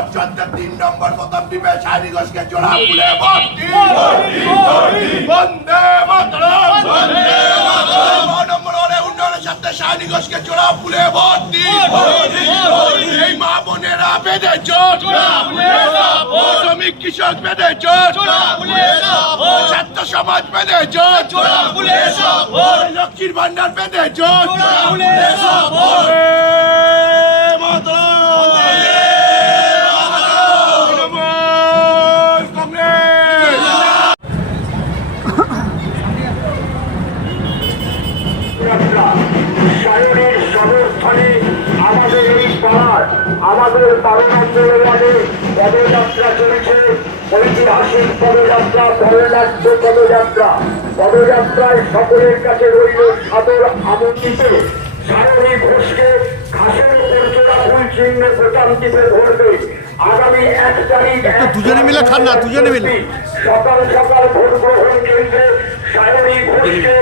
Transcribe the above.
Vote চলতে 3 নম্বর শতাব্দীতে সায়নী ঘোষকে জোড়া ফুলে ভোট দিন। বন্দে মাতরম, বন্দে মাতরম। 9 নম্বর ওয়ার্ডে উন্নয়নের স্বার্থে সায়নী ঘোষকে জোড়া ফুলে ভোট দিন। এই মা বোনেরা বেঁধে জোট, শ্রমিক কৃষক বেঁধে জোট, ছাত্র সমাজ বেঁধে জোট, লক্ষ্মীর ভান্ডার বেঁধে জোট। সায়নীর সমর্থনে আমাদের এই পাড়ার আমাদের 12 নম্বর ওয়ার্ডে পদযাত্রা চলছে। ঐতিহাসিক পদযাত্রা, বর্ণাঢ্য পদযাত্রা। পদযাত্রায় সকলের কাছে রইল সাদর আমন্ত্রিত। সায়নী ঘোষকে ঘাসের উপর চোরা ফুল চিহ্নে প্রশান্তিতে ধরবে। আগামী 1 তারিখ দুজনে মিলে খান না, দুজনে মিলে সকাল সকাল ভোট গ্রহণ কেন্দ্রে সায়নী ঘোষকে